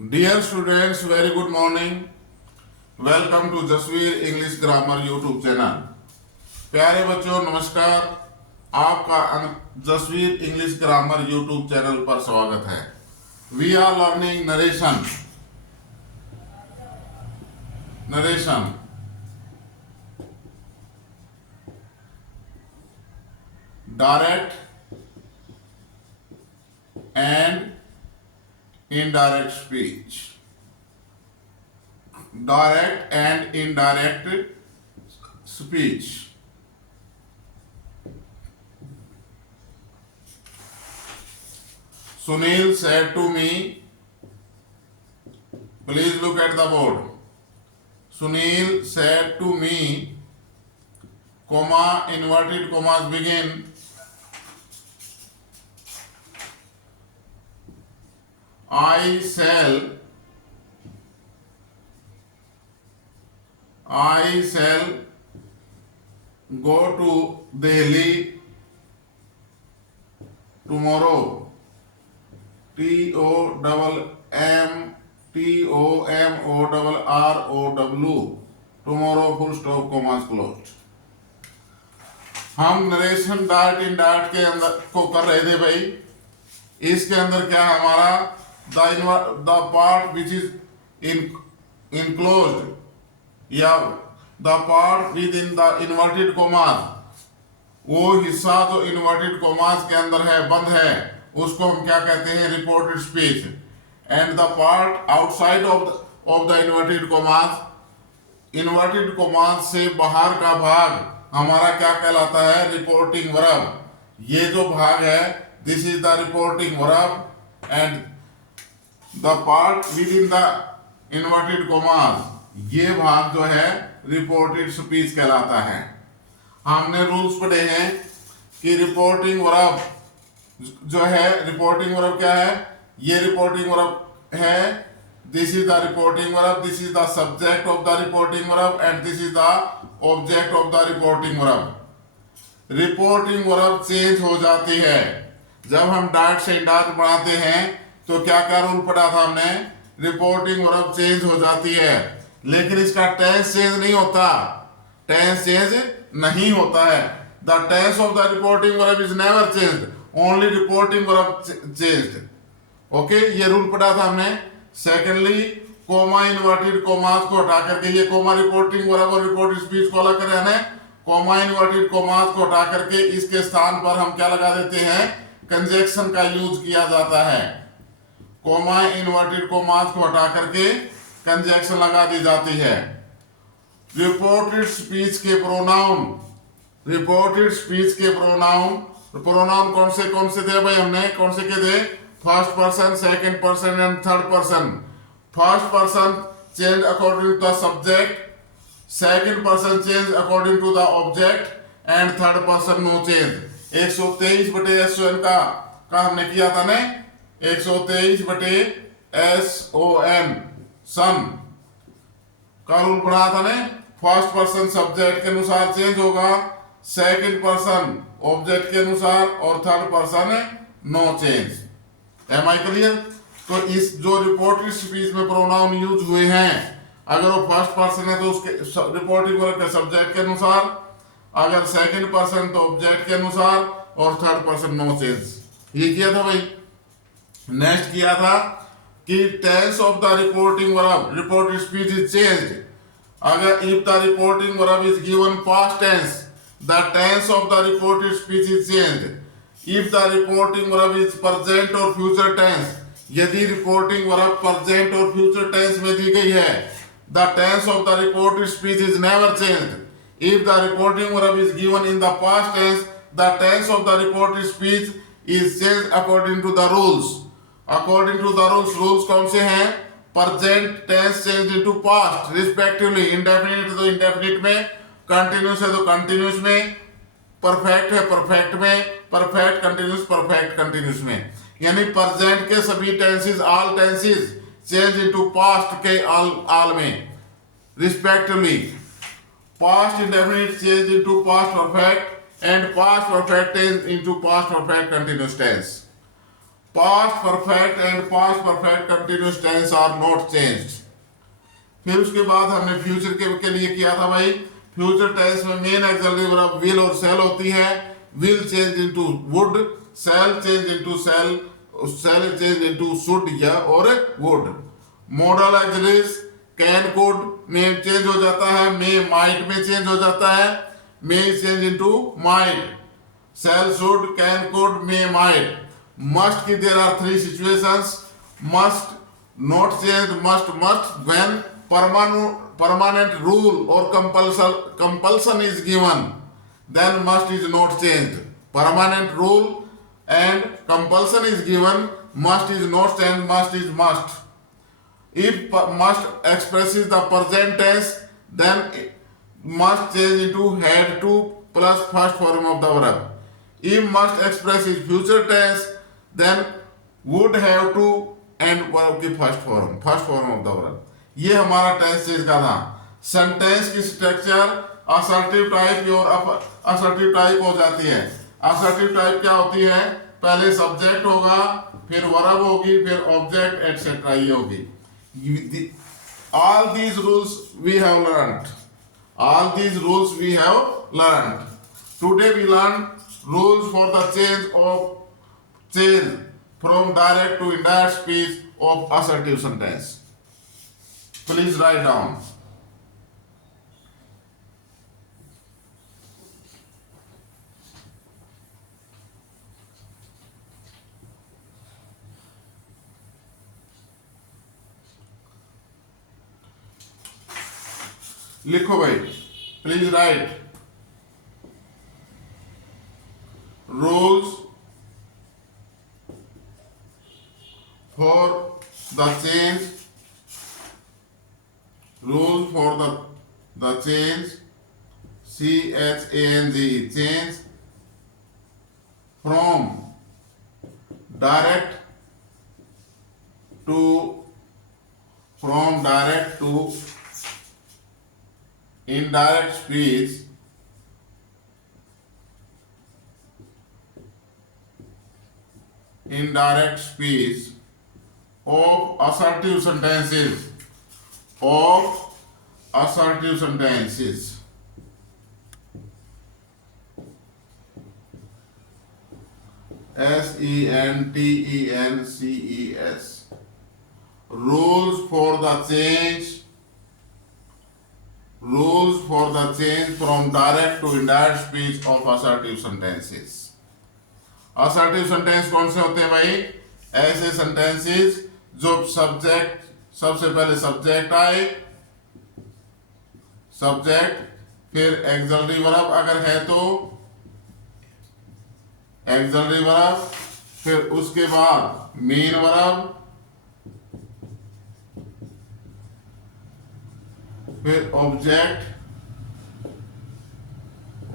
Dear students, very good morning. Welcome to Jasvir English grammar YouTube channel. प्यारे बच्चों नमस्कार। आपका Jasvir English grammar YouTube channel पर स्वागत है। We are learning narration direct and indirect speech. Direct and indirect speech. Sunil said to me, please look at the board. Sunil said to me, comma, inverted commas begin. I shall go to Delhi tomorrow. TOMMORROW. Tomorrow full stop commas closed. हम narration dart इन dart के अंदर को कर रहे थे भाई। इसके अंदर क्या है हमारा the part which is enclosed या the part within the inverted commas, वो हिस्सा जो इन्वर्टेड कॉमास के अंदर है, बंद है, उसको हम क्या कहते हैं? Reported speech. And the part outside of the inverted commas, inverted commas से बाहर का भाग हमारा क्या कहलाता है? Reporting verb. ये जो भाग है this is the reporting verb and the part with in the inverted commas, ये भाग जो है रिपोर्टेड स्पीच कहलाता है। हमने रूल्स पढ़े हैं कि रिपोर्टिंग वर्ब जो है, रिपोर्टिंग वर्ब क्या है? ये रिपोर्टिंग वर्ब है, this is the reporting verb, this is the subject of the reporting verb and this is the object of the reporting verb. Reporting verb change हो जाती है जब हम डार्ट से इंडार्ट बढ़ाते हैं। तो क्या क्या रूल पढ़ा था हमने? रिपोर्टिंग वर्ब चेंज हो जाती है, लेकिन इसका टेंस चेंज नहीं होता। टेंस चेंज नहीं होता है। The tense of the reporting verb is never changed, only reporting verb changed. Okay, ये रूल पढ़ा था हमने। सेकेंडली, कोमा इन्वर्टेड कोमास को हटा करके, ये कोमा रिपोर्टिंग वर्ब और रिपोर्टेड स्पीच को अलग कर रहे हैं। कोमा इन्वर्टेड कोमास को हटा करके इसके स्थान पर हम क्या लगा देते हैं? कंजक्शन का यूज किया जाता है। कोमा इन्वर्टेड कोमास को हटा करके कंजक्शन लगा दी जाती है। रिपोर्टेड स्पीच के प्रोनाउन, रिपोर्टेड स्पीच के प्रोनाउन कौन से थे भाई? हमने कौन से के थे? First person, second person and third person. First person change according to the subject, second person change according to the object and third person no change. 123/SON का हमने किया था ना, 123/SON सन का रूल पढ़ा था ने। फर्स्ट पर्सन सब्जेक्ट के अनुसार चेंज होगा, सेकंड पर्सन ऑब्जेक्ट के अनुसार और third person no change. Am I clear? तो इस जो रिपोर्टेड स्पीच में प्रोनाउन यूज हुए हैं, अगर वो फर्स्ट पर्सन है तो उसके रिपोर्टिंग वर्ब के सब्जेक्ट के अनुसार, अगर सेकंड पर्सन तो ऑब्जेक्ट के अनुसार और थर्ड पर्सन नो चेंज। ये किया था भाई। नेक्स्ट किया था कि tense of the reporting verb, reported speech is changed. अगर if the reporting verb is given past tense, the tense of the reported speech is changed. If the reporting verb is present और future tense, यदि reporting verb present और future tense में दी गई है, the tense of the reported speech is never changed. If the reporting verb is given in the past tense, the tense of the reported speech is changed according to the rules. According to the rules कौन से हैं? Present tense change into past respectively. Indefinite तो indefinite में, continuous है तो continuous में, perfect है perfect में, परफेक्ट कंटिन्यूस में। यानी प्रेजेंट के सभी tenses, all tenses change into past के ऑल में respectively. Past indefinite change into past perfect and past perfect tense into past perfect continuous tense. Past perfect and past perfect continuous tense are not changed. फिर उसके बाद हमने future के लिए किया था भाई, फ्यूचर टेंस में मेन एक्सिलरी वर्ब विल और शैल होती है। Will change into would, shall change into shall, shall change into should या और would. Modal auxiliaries can could में चेंज हो जाता है, मे माइट में चेंज हो जाता है, may change into might. Shall should can could may might. Must की there are 3 situations, must not change, must when permanent rule or compulsion is given, then must is not changed. Permanent rule and compulsion is given, must is not changed, must is must. If must expresses the present tense, then must change into had to plus first form of the verb. If must expresses future tense, then would have to and verb की first form of the verb. ये हमारा tense change का था। Sentence की structure assertive type और assertive type हो जाती है। असर्टिव टाइप क्या होती है, पहले सब्जेक्ट होगा, फिर वर्ब होगी, फिर ऑब्जेक्ट एटसेट्रा ये होगी। All these rules we have learned, all these rules we have learned. Today we learn rules for the change from direct to indirect speech of assertive sentence. Please write down. लिखो भाई, please write rules for the change, rules for the change, change from direct to indirect speech of assertive sentences, of assertive sentences. SENTENCES. Rules for the change from direct to indirect speech of assertive sentences. assertive sentence कौन से होते हैं भाई, ऐसे sentences जो subject, सबसे पहले subject आए, सब्जेक्ट, फिर एक्सिलरी वर्ब अगर है तो एक्सिलरी वर्ब, फिर उसके बाद मेन वर्ब, फिर object,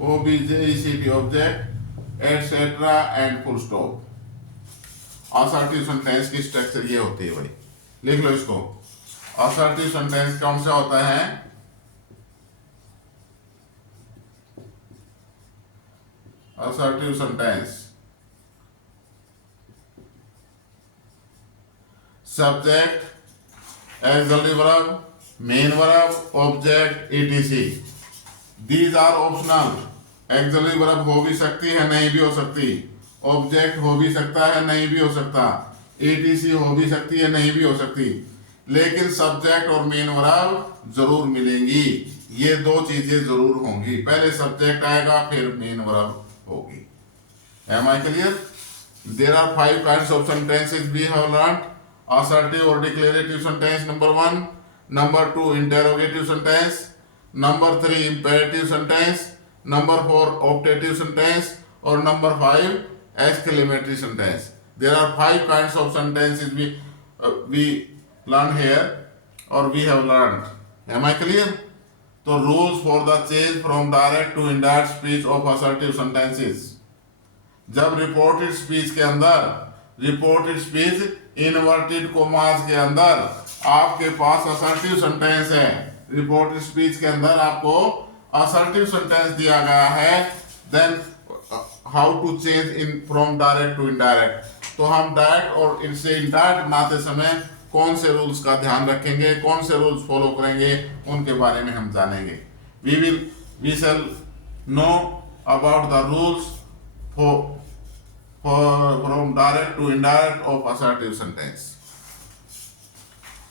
OBJECT object etcetera and full stop. Assertive sentence की स्ट्रक्चर ये होती है भाई, लिख लो इसको। असर्टिव सेंटेंस कौन सा होता है, assertive sentence subject, auxiliary verb, main verb, object, etc. These are optional. Auxiliary verb हो भी सकती है, नहीं भी हो सकती, ऑब्जेक्ट हो भी सकता है, नहीं भी हो सकता, etc हो भी सकती है, नहीं भी हो सकती, लेकिन सब्जेक्ट और मेन वर्ब जरूर मिलेंगी। ये दो चीजें जरूर होंगी, पहले सब्जेक्ट आएगा फिर मेन वर्ब होगी। Am I clear? There are 5 kinds of sentences we have learnt. Assertive or declarative sentence number 1, number 2 interrogative sentence, number 3 imperative sentence, number 4 optative sentence, or number 5 exclamatory sentence. There are 5 kinds of sentences we learn here or we have learned. Am I clear? So rules for the change from direct to indirect speech of assertive sentences. जब reported speech के अंदर, reported speech inverted commas के अंदर आपके पास assertive sentence है, reported speech के अंदर आपको असर्टिव सेंटेंस दिया गया है, then how to change in from direct to indirect. तो हम डायरेक्ट और इनसे इनडायरेक्ट बनाते समय कौन से रूल्स का ध्यान रखेंगे, कौन से रूल्स फॉलो करेंगे, उनके बारे में हम जानेंगे. We shall know about the rules from direct to indirect of assertive sentence.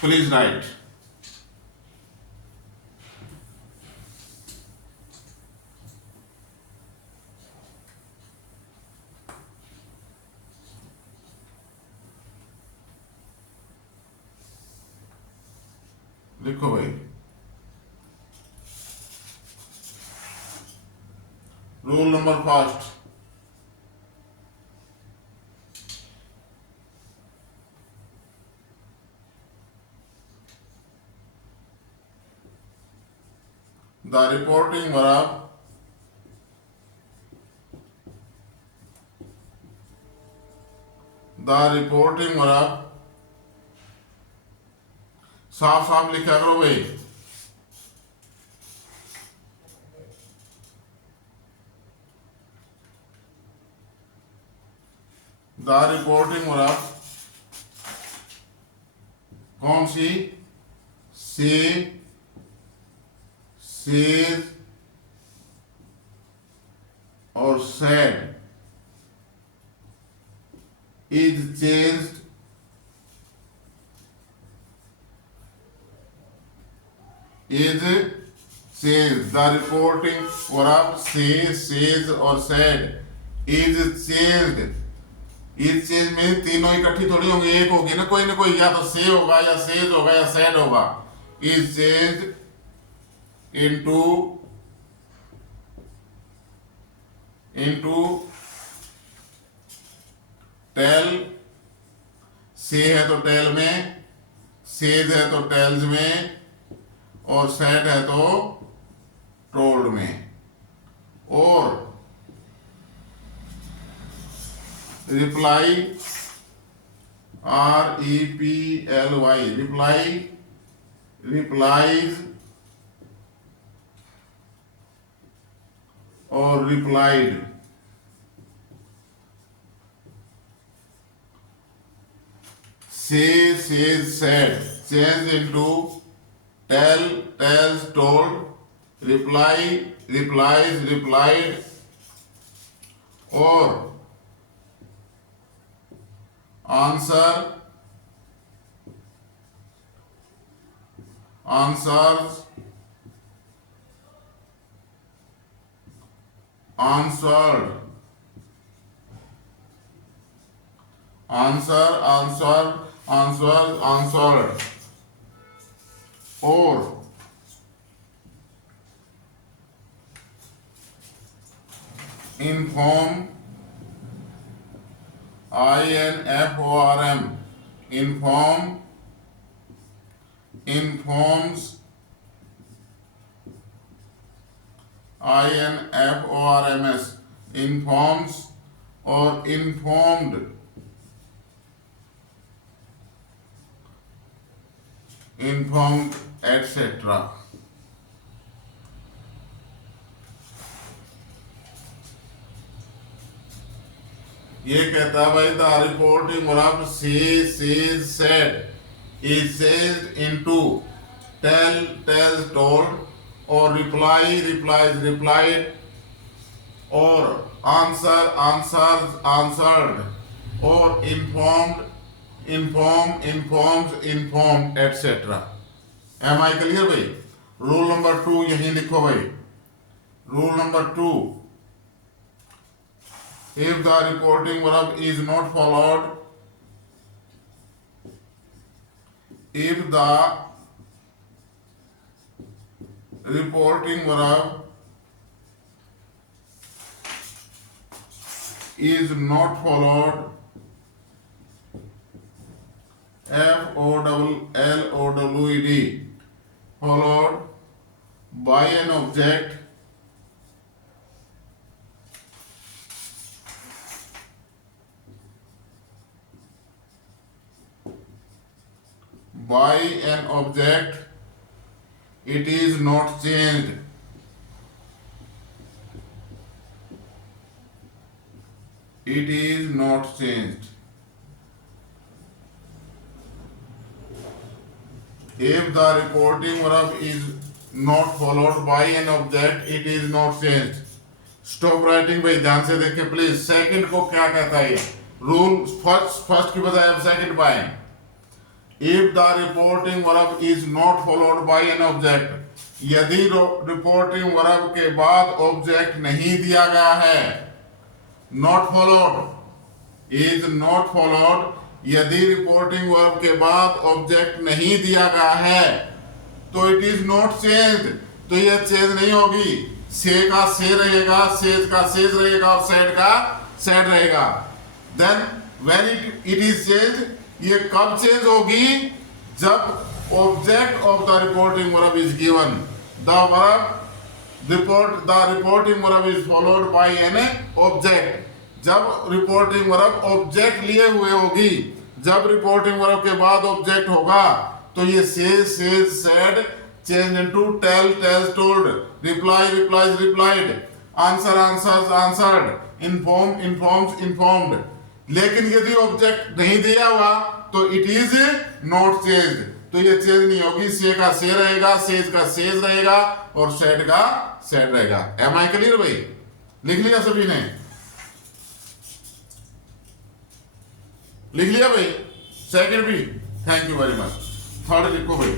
Please write. लिखो भाई. Rule number first. The reporting verb साफ साफ लिखा करो भाई. द रिपोर्टिंग वर्ब कौन सी? से, सेज और said is changed The reporting verb say, says और said is changed. इस चेंज में तीनों इकट्ठी थोड़ी होंगी, एक होगी ना कोई, या तो से होगा या सेज होगा या said होगा. is changed into tell. Say है तो टेल में, सेज है तो टेल्स में, और सेड है तो टोल्ड में. और रिप्लाई REPLY रिप्लाईज और replied. Say, says, said change into tell, tells, told, reply, replies, replied, or answer, answers, answered, answered, or inform, INFORM, informs, INFORMS, informs or informed. Informed, etc. ये कहता है भाई the reporting verb से, says, said is changed into tell, tells, told, or reply, replies, replied, or answer, answers, answered, or informed, informed, etc. Am I clear भाई? Rule number 2 यही लिखो भाई. Rule number 2, if the reporting verb is not followed, if the reporting verb is not followed, FOLLOWED, followed by an object it is not changed. It is not changed. If the reporting verb is not followed by an object, it is not changed. Stop writing भाई, ध्यान से देखें please. Second को क्या कहता है rule? First की बजाय अब सेकंड पाए। If the reporting verb is not followed by an object, यदि रिपोर्टिंग वर्ब के बाद ऑब्जेक्ट नहीं दिया गया है, not followed is not followed, यदि रिपोर्टिंग वर्ब के बाद ऑब्जेक्ट नहीं दिया गया है तो इट इज नॉट चेंज्ड, तो यह चेंज नहीं होगी। से का से रहेगा, सेज का सेज रहेगा और सेड का सेड रहेगा। Then when it is change, ये कब चेंज होगी? जब object of the reporting verb is given, the reporting verb is followed by an object. जब रिपोर्टिंग वर्ब ऑब्जेक्ट लिए हुए होगी, जब रिपोर्टिंग वर्ब के बाद ऑब्जेक्ट होगा तो ये says said change into tell tells told, reply replies replied, answer answers answered, inform informs informed. लेकिन यदि ऑब्जेक्ट नहीं दिया हुआ तो इट इज नॉट चेंज्ड, तो ये चेंज नहीं होगी। से का से रहेगा, सेज का सेज रहेगा और सेड का सेड रहेगा। एम आई क्लियर भाई? लिख लिया सभी ने? लिख लिया भाई? सेकंड भी thank you very much. Third लिखो भाई,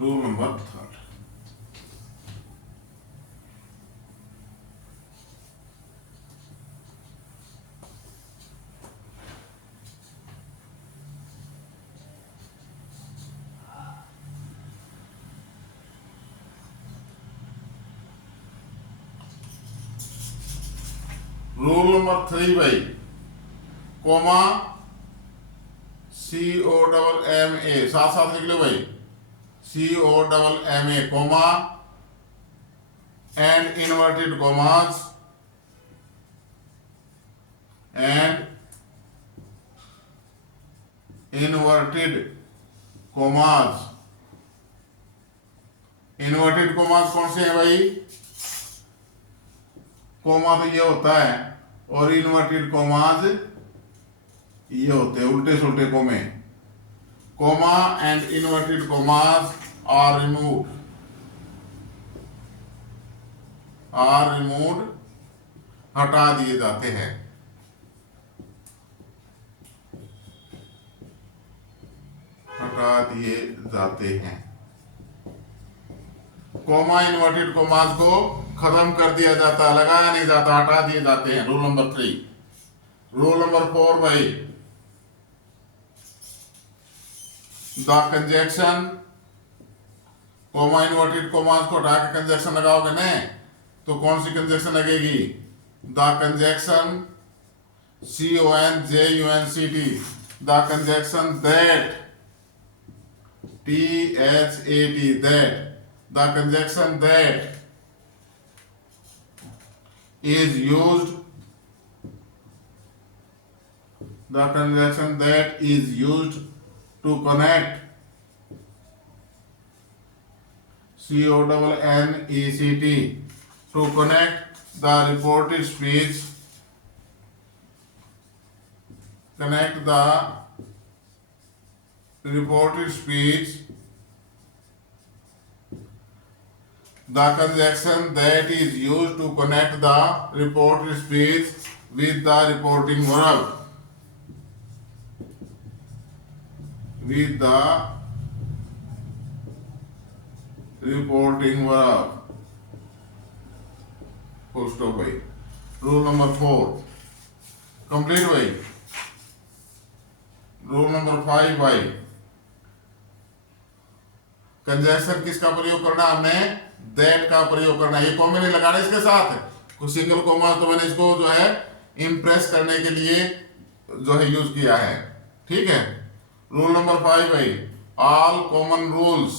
rule number third. Rule number 3 भाई, कोमा COMMA, साथ साथ लिख लो भाई, COMMA, comma and inverted commas and inverted commas. Inverted commas कौन से हैं भाई? कोमा तो ये होता है और इन्वर्टेड कोमास ये होते हैं उल्टे सुल्टे कोमे। Comma and inverted commas are removed, हटा दिए जाते हैं। हटा दिए जाते हैं। कोमा इन्वर्टेड कोमास को खत्म कर दिया जाता, लगाया नहीं जाता, हटा दिए जाते हैं। Rule number 3। रूल नंबर 4 भाई, the conjunction, coma inverted commas को हटा के कंजक्शन लगाओगे ना, तो कौन सी कंजक्शन लगेगी? The conjunction CONJUNCT, the conjunction that, THAT, that, the conjunction that is used, the conjunction that is used to connect, CONNECT, to connect the reported speech, connect the reported speech, the conjunction that is used to connect the reported speech with the reporting verb, with the reporting verb, full stop भाई। Rule number 4 complete भाई। Rule number 5 भाई, conjunction किसका प्रयोग करना? हमने that का प्रयोग करना। ये कॉमा नहीं लगाना इसके साथ, कुछ सिंगल कॉमा तो मैंने इसको जो है इंप्रेस करने के लिए जो है यूज किया है। ठीक है। रूल नंबर 5 भाई, all common rules,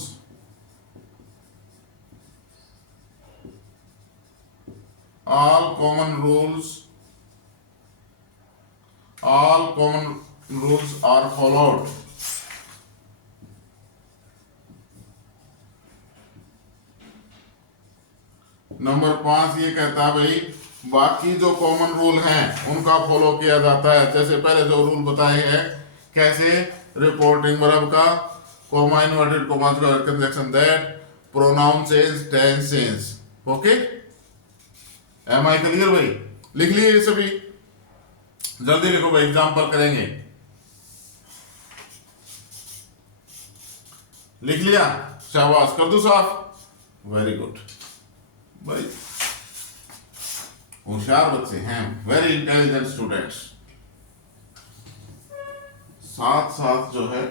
all common rules are followed। Number 5 ये कहता है भाई, बाकी जो कॉमन रूल हैं उनका फॉलो किया जाता है। जैसे पहले जो रूल बताए हैं, कैसे रिपोर्टिंग वर्ब का, कॉमा इन्वर्टेड कॉमास का conjunction that, pronoun change, tense change. Okay, am I clear भाई? लिख लिए ये सभी? जल्दी लिखो भाई, एग्जाम्पल करेंगे। लिख लिया? शाबाश, कर दो साफ। वेरी गुड भाई, होशियार बच्चे हैं, वेरी इंटेलिजेंट स्टूडेंट्स। साथ साथ जो है